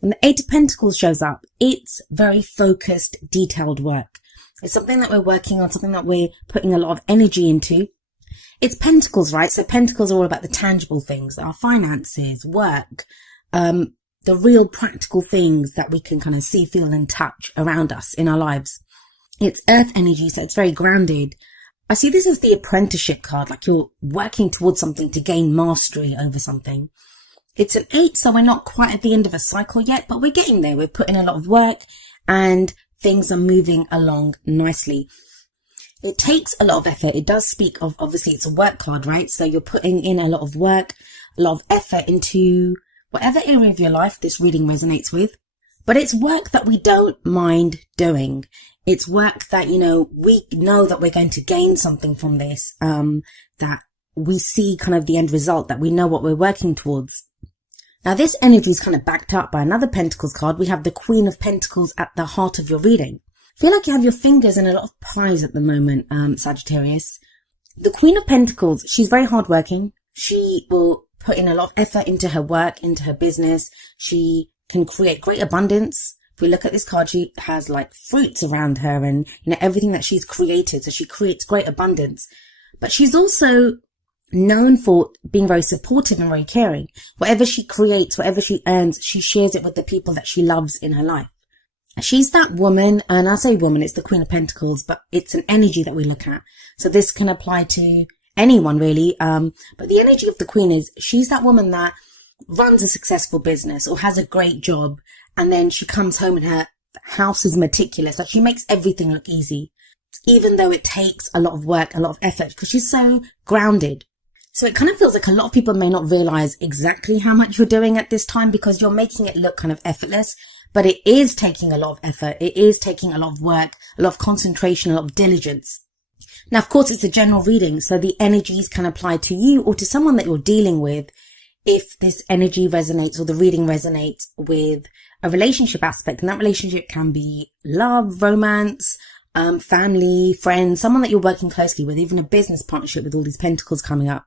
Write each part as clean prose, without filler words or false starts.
When the Eight of Pentacles shows up, it's very focused, detailed work. It's something that we're working on, something that we're putting a lot of energy into. It's Pentacles, right? So Pentacles are all about the tangible things, our finances, work, the real practical things that we can kind of see, feel and touch around us in our lives. It's earth energy, so it's very grounded. I see this as the apprenticeship card, like you're working towards something to gain mastery over something. It's an 8, so we're not quite at the end of a cycle yet, but we're getting there. We're putting a lot of work and things are moving along nicely. It takes a lot of effort. It does speak of, obviously it's a work card, right? So you're putting in a lot of work, a lot of effort into whatever area of your life this reading resonates with. But it's work that we don't mind doing. It's work that, you know, we know that we're going to gain something from this, that we see kind of the end result, that we know what we're working towards. Now, this energy is kind of backed up by another Pentacles card. We have the Queen of Pentacles at the heart of your reading. I feel like you have your fingers in a lot of pies at the moment, Sagittarius. The Queen of Pentacles, she's very hardworking. She will put in a lot of effort into her work, into her business. She can create great abundance. If we look at this card, she has like fruits around her and, you know, everything that she's created. So she creates great abundance. But she's also known for being very supportive and very caring. Whatever she creates, whatever she earns, she shares it with the people that she loves in her life. She's that woman, and I say woman, it's the Queen of Pentacles, but it's an energy that we look at. So this can apply to anyone really. But the energy of the Queen is she's that woman that runs a successful business or has a great job, and then she comes home and her house is meticulous. Like she makes everything look easy, even though it takes a lot of work, a lot of effort, because she's so grounded. So it kind of feels like a lot of people may not realize exactly how much you're doing at this time because you're making it look kind of effortless, but it is taking a lot of effort. It is taking a lot of work, a lot of concentration, a lot of diligence. Now, of course, it's a general reading, so the energies can apply to you or to someone that you're dealing with if this energy resonates or the reading resonates with a relationship aspect. And that relationship can be love, romance, family, friends, someone that you're working closely with, even a business partnership with all these pentacles coming up.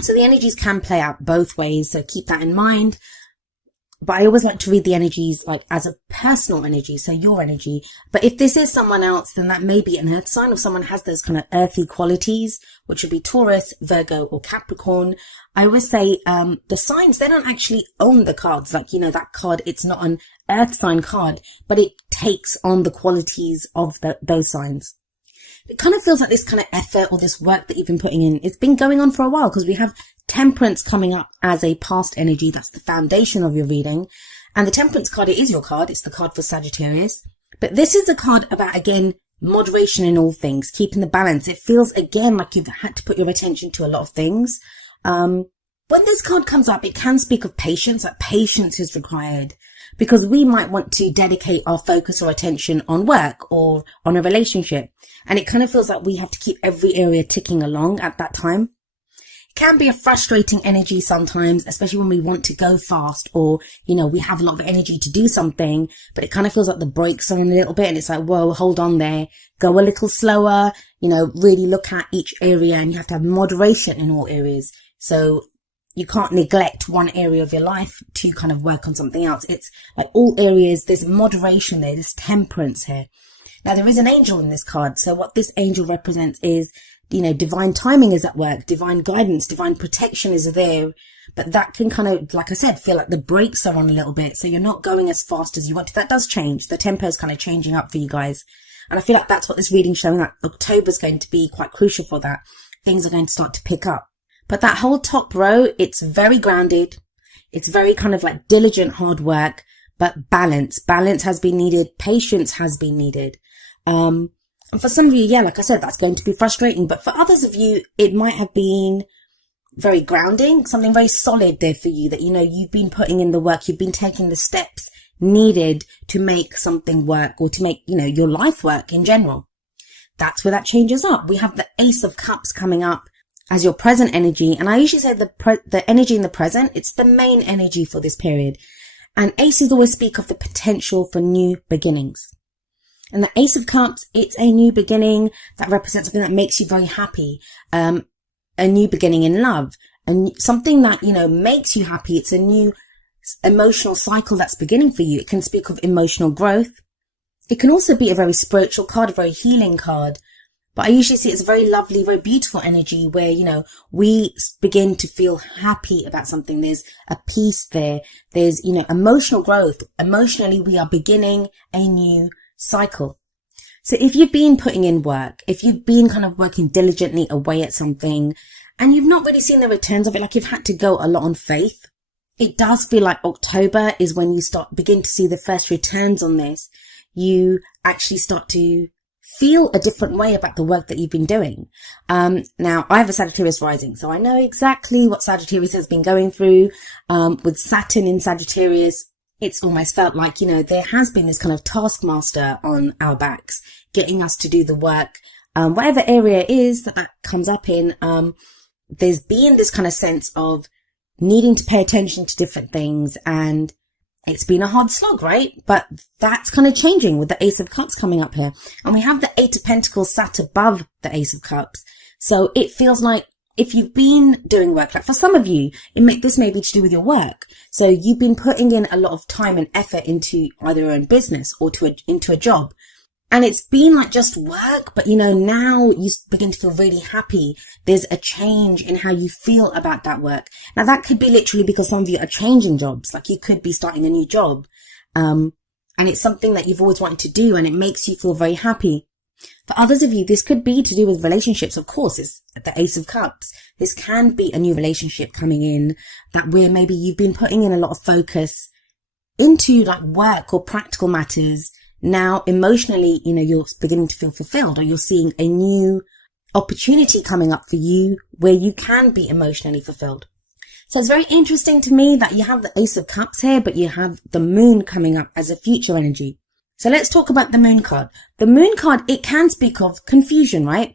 So the energies can play out both ways, so keep that in mind. But I always like to read the energies like as a personal energy, so your energy. But if this is someone else, then that may be an earth sign, or someone has those kind of earthy qualities, which would be Taurus, Virgo, or Capricorn. I always say the signs, they don't actually own the cards. Like, you know, that card, it's not an earth sign card, but it takes on the qualities of those signs. It kind of feels like this kind of effort or this work that you've been putting in, it's been going on for a while because we have Temperance coming up as a past energy. That's the foundation of your reading. And the Temperance card, it is your card. It's the card for Sagittarius. But this is a card about, again, moderation in all things, keeping the balance. It feels, again, like you've had to put your attention to a lot of things. When this card comes up, it can speak of patience, like patience is required because we might want to dedicate our focus or attention on work or on a relationship. And it kind of feels like we have to keep every area ticking along at that time. It can be a frustrating energy sometimes, especially when we want to go fast or, you know, we have a lot of energy to do something, but it kind of feels like the brakes are on a little bit and it's like, whoa, hold on there, go a little slower, you know, really look at each area, and you have to have moderation in all areas. So you can't neglect one area of your life to kind of work on something else. It's like all areas, there's moderation there, there's temperance here. Now, there is an angel in this card. So what this angel represents is, you know, divine timing is at work, divine guidance, divine protection is there. But that can kind of, like I said, feel like the brakes are on a little bit. So you're not going as fast as you want to. That does change. The tempo is kind of changing up for you guys. And I feel like that's what this reading's showing up. October's going to be quite crucial for that. Things are going to start to pick up. But that whole top row, it's very grounded. It's very kind of like diligent, hard work, but balance. Balance has been needed. Patience has been needed. And for some of you, yeah, like I said, that's going to be frustrating. But for others of you, it might have been very grounding, something very solid there for you that, you know, you've been putting in the work. You've been taking the steps needed to make something work or to make, you know, your life work in general. That's where that changes up. We have the Ace of Cups coming up as your present energy. And I usually say the energy in the present, it's the main energy for this period. And aces always speak of the potential for new beginnings. And the Ace of Cups, it's a new beginning that represents something that makes you very happy. A new beginning in love, and something that, you know, makes you happy. It's a new emotional cycle that's beginning for you. It can speak of emotional growth. It can also be a very spiritual card, a very healing card. But I usually see it's a very lovely, very beautiful energy where, you know, we begin to feel happy about something. There's a peace there. There's, you know, emotional growth. Emotionally, we are beginning a new cycle. So if you've been putting in work, if you've been kind of working diligently away at something and you've not really seen the returns of it, like you've had to go a lot on faith, it does feel like October is when you begin to see the first returns on this. You actually start to feel a different way about the work that you've been doing. Now I have a Sagittarius rising, so I know exactly what Sagittarius has been going through. With Saturn in Sagittarius, it's almost felt like, you know, there has been this kind of taskmaster on our backs, getting us to do the work, whatever area it is that comes up in. There's been this kind of sense of needing to pay attention to different things, and it's been a hard slog, right? But that's kind of changing with the Ace of Cups coming up here. And we have the Eight of Pentacles sat above the Ace of Cups. So it feels like if you've been doing work, like for some of you, this may be to do with your work. So you've been putting in a lot of time and effort into either your own business or into a job. And it's been like just work, but you know, now you begin to feel really happy. There's a change in how you feel about that work. Now that could be literally because some of you are changing jobs. Like you could be starting a new job. And it's something that you've always wanted to do and it makes you feel very happy. For others of you, this could be to do with relationships. Of course, it's the Ace of Cups. This can be a new relationship coming in that where maybe you've been putting in a lot of focus into like work or practical matters. Now, emotionally, you know, you're beginning to feel fulfilled, or you're seeing a new opportunity coming up for you where you can be emotionally fulfilled. So it's very interesting to me that you have the Ace of Cups here, but you have the Moon coming up as a future energy. So let's talk about the Moon card. The Moon card, it can speak of confusion, right?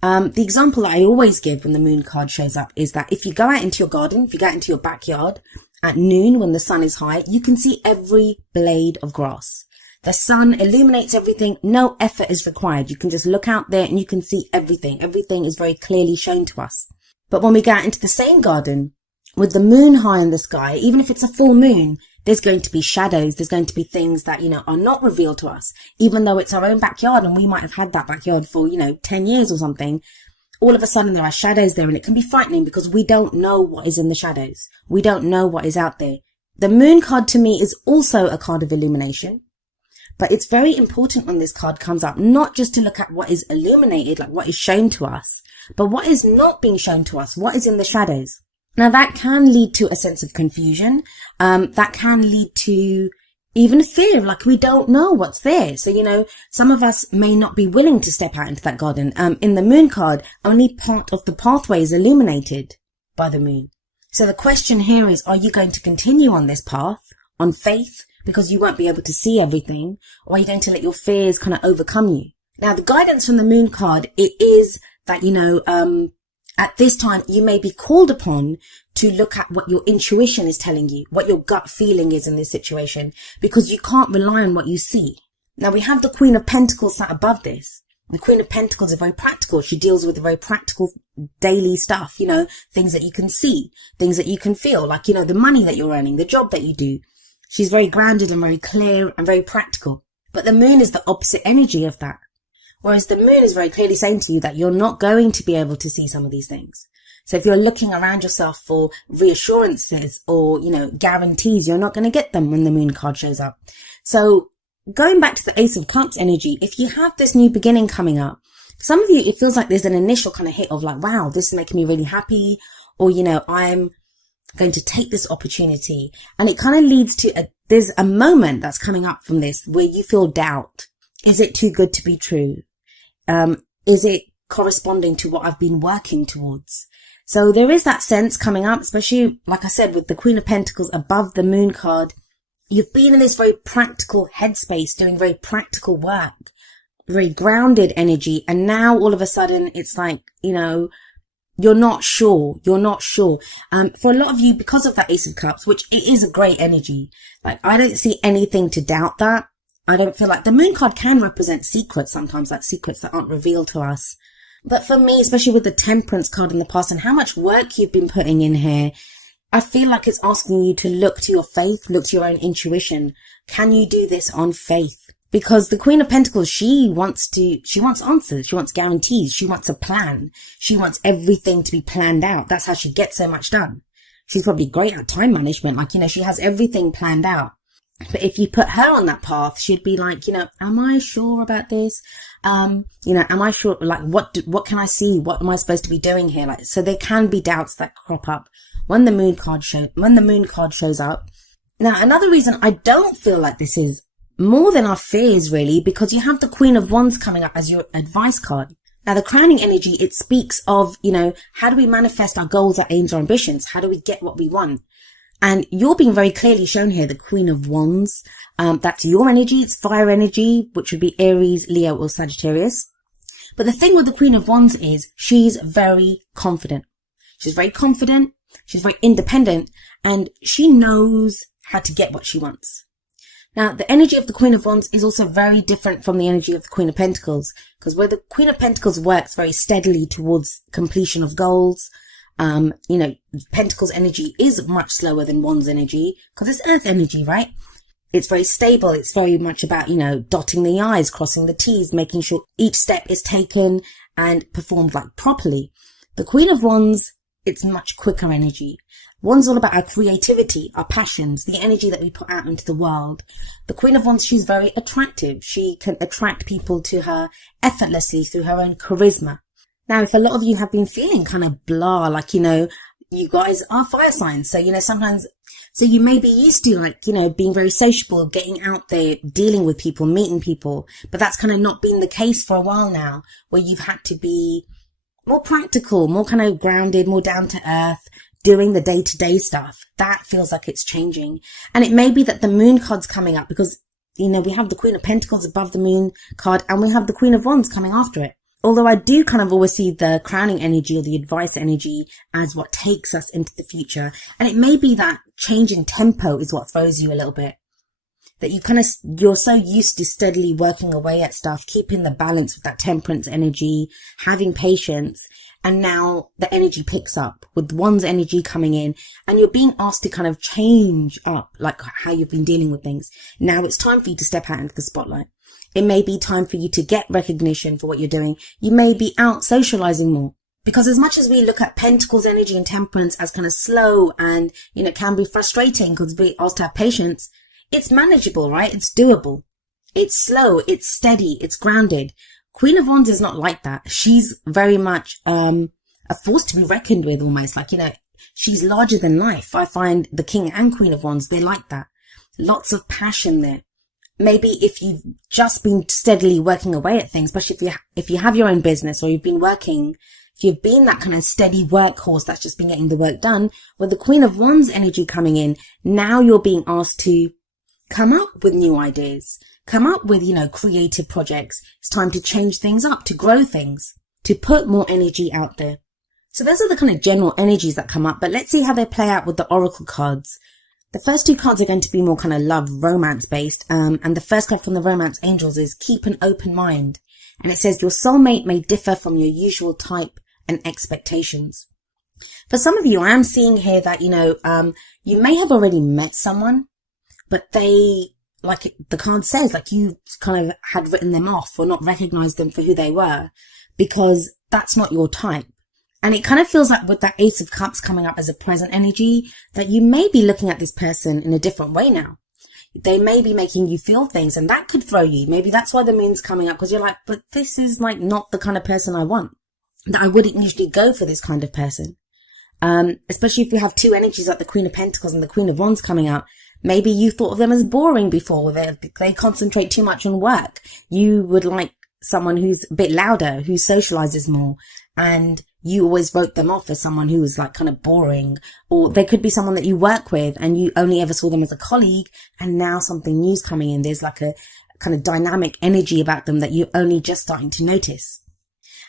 The example that I always give when the Moon card shows up is that if you go out into your garden, if you go out into your backyard at noon when the sun is high, you can see every blade of grass. The sun illuminates everything. No effort is required. You can just look out there and you can see everything. Everything is very clearly shown to us. But when we go out into the same garden with the moon high in the sky, even if it's a full moon, there's going to be shadows. There's going to be things that, you know, are not revealed to us, even though it's our own backyard and we might have had that backyard for, you know, 10 years or something. All of a sudden there are shadows there and it can be frightening because we don't know what is in the shadows. We don't know what is out there. The Moon card to me is also a card of illumination. But it's very important when this card comes up, not just to look at what is illuminated, like what is shown to us, but what is not being shown to us, what is in the shadows. Now that can lead to a sense of confusion. That can lead to even fear, like we don't know what's there. So, you know, some of us may not be willing to step out into that garden. In the Moon card, only part of the pathway is illuminated by the moon. So the question here is, are you going to continue on this path on faith? Because you won't be able to see everything, or are you going to let your fears kind of overcome you? Now, the guidance from the Moon card, it is that, you know, at this time, you may be called upon to look at what your intuition is telling you, what your gut feeling is in this situation, because you can't rely on what you see. Now, we have the Queen of Pentacles sat above this. The Queen of Pentacles is very practical. She deals with the very practical daily stuff, you know, things that you can see, things that you can feel, like, you know, the money that you're earning, the job that you do. She's very grounded and very clear and very practical. But the moon is the opposite energy of that. Whereas the moon is very clearly saying to you that you're not going to be able to see some of these things. So if you're looking around yourself for reassurances or, you know, guarantees, you're not going to get them when the moon card shows up. So going back to the Ace of Cups energy, if you have this new beginning coming up, some of you, it feels like there's an initial kind of hit of like, wow, this is making me really happy. Or, you know, I'm going to take this opportunity, and it kind of leads to there's a moment that's coming up from this where you feel doubt. Is it too good to be true? Is it corresponding to what I've been working towards? So there is that sense coming up, especially like I said, with the Queen of Pentacles above the Moon card. You've been in this very practical headspace, doing very practical work, very grounded energy, and now all of a sudden it's like, you know, you're not sure. For a lot of you, because of that Ace of Cups, which it is a great energy, like I don't see anything to doubt that. I don't feel like the Moon card can represent secrets sometimes, like secrets that aren't revealed to us. But for me, especially with the Temperance card in the past and how much work you've been putting in here, I feel like it's asking you to look to your faith, look to your own intuition. Can you do this on faith? Because the Queen of Pentacles, she wants answers. She wants guarantees. She wants a plan. She wants everything to be planned out. That's how she gets so much done. She's probably great at time management. Like, she has everything planned out. But if you put her on that path, she'd be like, am I sure about this? Am I sure? Like, what can I see? What am I supposed to be doing here? Like, so there can be doubts that crop up when the moon card shows up. Now, another reason I don't feel like this is more than our fears, really, because you have the Queen of Wands coming up as your advice card. Now, the crowning energy, it speaks of, how do we manifest our goals, our aims, our ambitions? How do we get what we want? And you're being very clearly shown here, the Queen of Wands. That's your energy. It's fire energy, which would be Aries, Leo, or Sagittarius. But the thing with the Queen of Wands is she's very confident. She's very confident. She's very independent, and she knows how to get what she wants. Now, the energy of the Queen of Wands is also very different from the energy of the Queen of Pentacles, because where the Queen of Pentacles works very steadily towards completion of goals, Pentacles energy is much slower than Wands energy, because it's earth energy, right? It's very stable. It's very much about, dotting the I's, crossing the T's, making sure each step is taken and performed like properly. The Queen of Wands, it's much quicker energy. Wands all about our creativity, our passions, the energy that we put out into the world. The Queen of Wands, she's very attractive. She can attract people to her effortlessly through her own charisma. Now, if a lot of you have been feeling kind of blah, like, you guys are fire signs. So, sometimes, so you may be used to being very sociable, getting out there, dealing with people, meeting people. But that's kind of not been the case for a while now, where you've had to be more practical, more kind of grounded, more down to earth, doing the day-to-day stuff. That feels like it's changing. And it may be that the moon card's coming up because, we have the Queen of Pentacles above the moon card and we have the Queen of Wands coming after it. Although I do kind of always see the crowning energy or the advice energy as what takes us into the future. And it may be that change in tempo is what throws you a little bit. That you're so used to steadily working away at stuff, keeping the balance with that temperance energy, having patience. And now the energy picks up with one's energy coming in and you're being asked to kind of change up like how you've been dealing with things. Now it's time for you to step out into the spotlight. It may be time for you to get recognition for what you're doing. You may be out socializing more. Because as much as we look at Pentacles energy and temperance as kind of slow and, can be frustrating because we're asked to have patience, it's manageable, right? It's doable. It's slow. It's steady. It's grounded. Queen of Wands is not like that. She's very much a force to be reckoned with almost. Like, she's larger than life. I find the King and Queen of Wands, they're like that. Lots of passion there. Maybe if you've just been steadily working away at things, especially if you have your own business or you've been working, if you've been that kind of steady workhorse that's just been getting the work done, with the Queen of Wands energy coming in, now you're being asked to come up with new ideas, come up with, creative projects. It's time to change things up, to grow things, to put more energy out there. So those are the kind of general energies that come up, but let's see how they play out with the oracle cards. The first two cards are going to be more kind of love, romance based. And the first card from the romance angels is keep an open mind. And it says your soulmate may differ from your usual type and expectations. For some of you, I am seeing here that, you may have already met someone, but they, like the card says, like you kind of had written them off or not recognized them for who they were because that's not your type. And it kind of feels like with that Ace of Cups coming up as a present energy that you may be looking at this person in a different way now. They may be making you feel things and that could throw you. Maybe that's why the moon's coming up because you're like, but this is like not the kind of person I want. That I wouldn't usually go for this kind of person. Especially if you have two energies like the Queen of Pentacles and the Queen of Wands coming out. Maybe you thought of them as boring before. They concentrate too much on work. You would like someone who's a bit louder, who socializes more. And you always wrote them off as someone who was like kind of boring. Or they could be someone that you work with and you only ever saw them as a colleague. And now something new's coming in. There's like a kind of dynamic energy about them that you're only just starting to notice.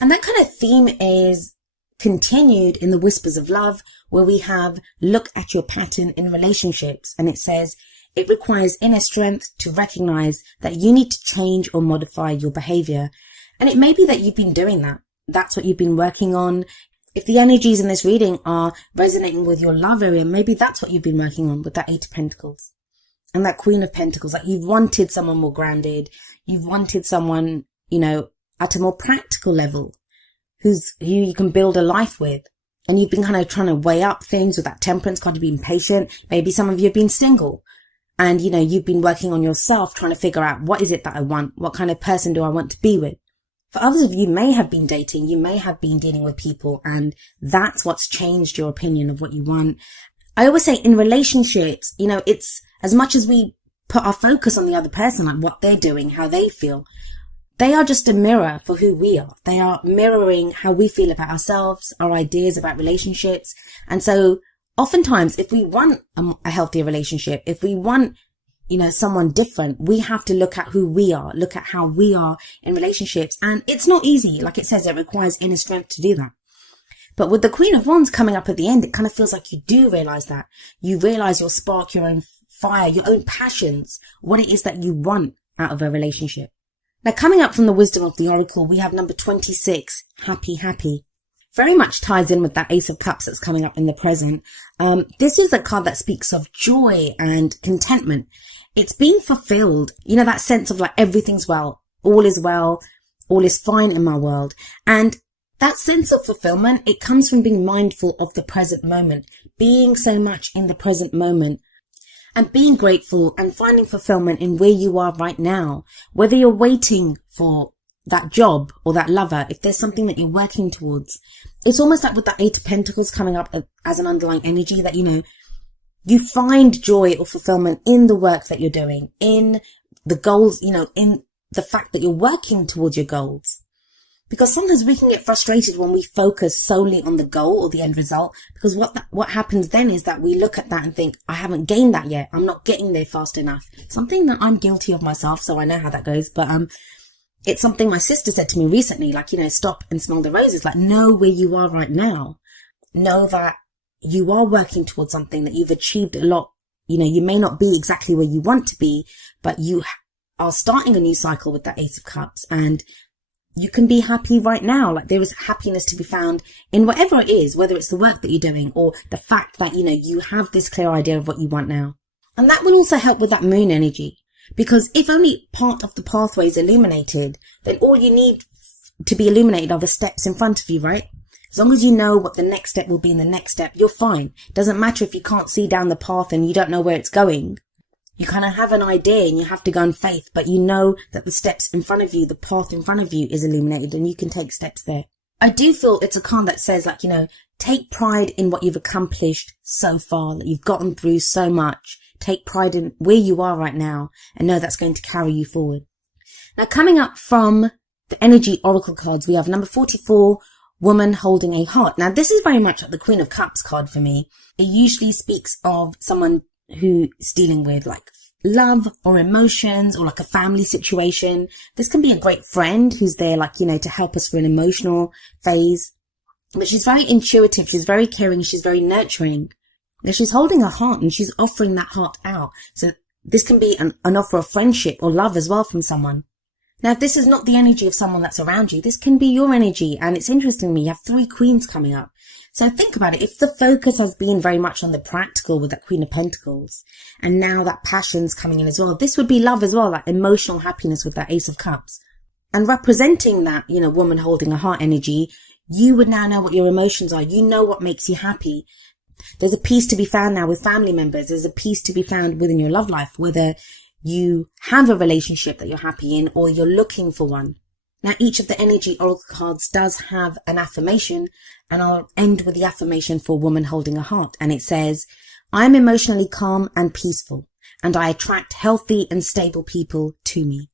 And that kind of theme is continued in the Whispers of Love, where we have look at your pattern in relationships. And it says it requires inner strength to recognize that you need to change or modify your behavior. And it may be that you've been doing that. That's what you've been working on. If the energies in this reading are resonating with your love area, maybe that's what you've been working on with that Eight of Pentacles and that Queen of Pentacles. Like, you've wanted someone more grounded. You've wanted someone, you know, at a more practical level who you can build a life with. And you've been kind of trying to weigh up things with that Temperance card, being patient. Maybe some of you have been single and, you know, you've been working on yourself, trying to figure out what is it that I want? What kind of person do I want to be with? For others of you may have been dating, you may have been dealing with people, and that's what's changed your opinion of what you want. I always say in relationships, you know, it's as much as we put our focus on the other person, like what they're doing, how they feel, they are just a mirror for who we are. They are mirroring how we feel about ourselves, our ideas about relationships. And so oftentimes, if we want a healthier relationship, if we want, you know, someone different, we have to look at who we are, look at how we are in relationships. And it's not easy. Like it says, it requires inner strength to do that. But with the Queen of Wands coming up at the end, it kind of feels like you do realize that. You realize your spark, your own fire, your own passions, what it is that you want out of a relationship. Now, coming up from the wisdom of the Oracle, we have number 26, happy, happy. Very much ties in with that Ace of Cups that's coming up in the present. This is a card that speaks of joy and contentment. It's being fulfilled. You know, that sense of like everything's well, all is fine in my world. And that sense of fulfillment, it comes from being mindful of the present moment, being so much in the present moment, and being grateful and finding fulfillment in where you are right now. Whether you're waiting for that job or that lover, if there's something that you're working towards, it's almost like with that Eight of Pentacles coming up as an underlying energy that, you know, you find joy or fulfillment in the work that you're doing, in the goals, you know, in the fact that you're working towards your goals. Because sometimes we can get frustrated when we focus solely on the goal or the end result, because what happens then is that we look at that and think, I haven't gained that yet. I'm not getting there fast enough. Something that I'm guilty of myself, so I know how that goes. But it's something my sister said to me recently, like, you know, stop and smell the roses. Like, know where you are right now. Know that you are working towards something, that you've achieved a lot. You know, you may not be exactly where you want to be, but you are starting a new cycle with that Ace of Cups, and you can be happy right now. Like, there is happiness to be found in whatever it is, whether it's the work that you're doing or the fact that, you know, you have this clear idea of what you want now. And that will also help with that moon energy, because if only part of the pathway is illuminated, then all you need to be illuminated are the steps in front of you, right? As long as you know what the next step will be in the next step, you're fine. It doesn't matter if you can't see down the path and you don't know where it's going. You kind of have an idea and you have to go on faith, but you know that the steps in front of you, the path in front of you is illuminated and you can take steps there. I do feel it's a card that says, like, you know, take pride in what you've accomplished so far, that you've gotten through so much. Take pride in where you are right now and know that's going to carry you forward. Now, coming up from the energy oracle cards, we have number 44, woman holding a heart. Now, this is very much like the Queen of Cups card for me. It usually speaks of someone who's dealing with like love or emotions or like a family situation. This can be a great friend who's there, like, you know, to help us through an emotional phase. But she's very intuitive. She's very caring. She's very nurturing. Now, she's holding a heart and she's offering that heart out. So this can be an offer of friendship or love as well from someone. Now, if this is not the energy of someone that's around you, this can be your energy. And it's interesting to me, you have 3 queens coming up. So think about it. If the focus has been very much on the practical with that Queen of Pentacles, and now that passion's coming in as well, this would be love as well, like emotional happiness with that Ace of Cups. And representing that, you know, woman holding a heart energy, you would now know what your emotions are. You know what makes you happy. There's a peace to be found now with family members. There's a peace to be found within your love life, whether you have a relationship that you're happy in or you're looking for one. Now, each of the energy oracle cards does have an affirmation, and I'll end with the affirmation for woman holding a heart. And it says, I'm emotionally calm and peaceful, and I attract healthy and stable people to me.